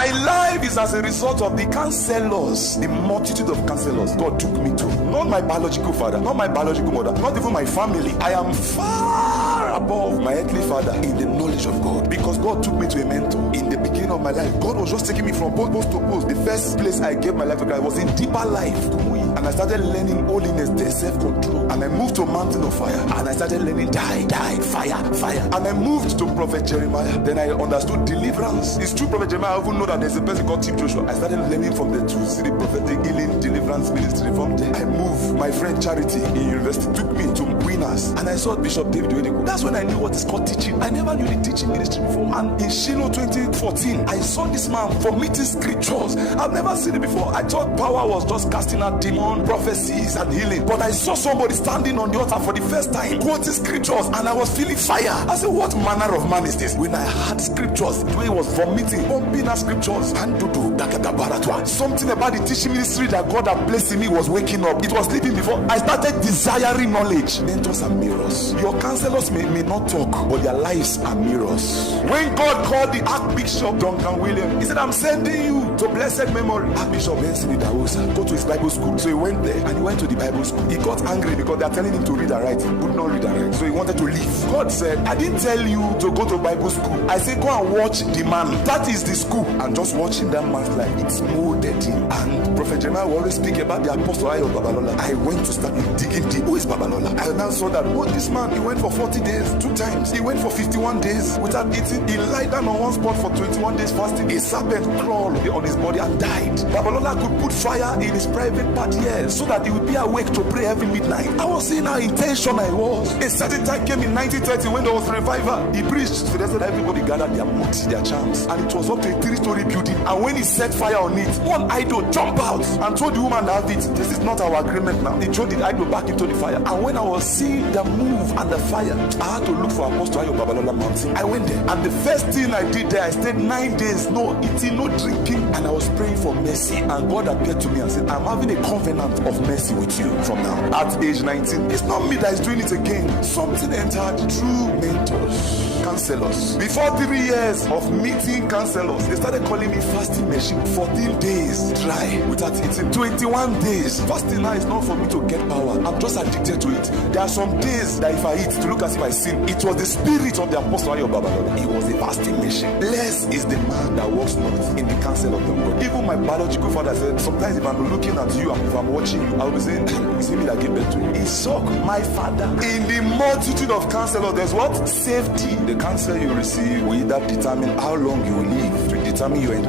My life is as a result of the counselors, the multitude of counselors God took me to. Not my biological father, not my biological mother, not even my family. I am far above my earthly father in the knowledge of God, because God took me to a mentor. In the beginning of my life, God was just taking me from post to post. The first place I gave my life to God was in deeper life, and I started learning holiness, there's self-control. And I moved to a mountain of fire, and I started learning die, fire. And I moved to Prophet Jeremiah. Then I understood deliverance. It's true, Prophet Jeremiah. I even know that there's a person called Chief Joshua. I started learning from the two city prophetic healing deliverance ministry. From there, I moved. My friend Charity in university took me to Winners, and I saw Bishop David Oyedepo. That's when I knew what is called teaching. I never knew the teaching ministry before. And in Shiloh 2014, I saw this man vomiting scriptures. I've never seen it before. I thought power was just casting out demon prophecies and healing, but I saw somebody standing on the altar for the first time quoting scriptures, and I was feeling fire. I said, what manner of man is this? When I had scriptures, the way he was vomiting, pumping out scriptures, and something about the teaching ministry that God had placed in me was waking up. It was sleeping before. I started desiring knowledge. Mentors are mirrors. Your counselors may not talk, but their lives are mirrors. When God called the Archbishop Duncan Williams, he said, I'm sending you to blessed memory. Archbishop Benson Idahosa, go to his Bible school. So he went there, and he went to the Bible school. He got angry because they are telling him to read and write. He could not read and write, so he wanted to leave. God said, I didn't tell you to go to Bible school. I said, go and watch the man. That is the school. And just watching that man's life, it's molded him. And Prophet Jeremiah will always speak about the Apostle Ayo Babalola. I went to start digging deep. Who is Babalola? I now saw that, this man, he went for 40 days, 2 times. He went for 51 days without eating. He lied down on one spot for 21 days fasting. A serpent crawled on his body and died. Babalola could put fire in his private part here so that he would be awake to pray every midnight. I was seeing how intentional I was. A certain time came in 1930 when there was a revival. He preached, so they said everybody gathered their moods, their charms, and it was up to a 3-story building. And when he set fire on it, one idol jumped out and told the woman that this is not our agreement now. He threw the idol back into the fire. And when I was seeing the move and the fire, I had to look for Apostle Ayo Babalola mountain. I went there, and the first thing I did there, I stayed 9 days, no eating, no drinking, and I was praying for mercy. And God appeared to me and said, I'm having a covenant of mercy with you from now. At age 19, it's not me that is doing it again. Something entered through mentors, counselors. Before 3 years of meeting counselors, they started calling me fasting machine. 14 days dry without eating. 21 days. Fasting now is not for me to get power. I'm just addicted to it. There are some days that if I eat, to look as if I sin. It was the spirit of the Apostle Ayo Babalola. He was a fasting machine. Blessed is the man that walks not in the counsel of the God. Even my biological father said, sometimes if I'm looking at you and if I'm watching you, I'll be saying, it's me that gave birth to you. He sucked my father. In the multitude of counselors, there's what? Safety. The counsel you receive will either determine how long you will live, to determine your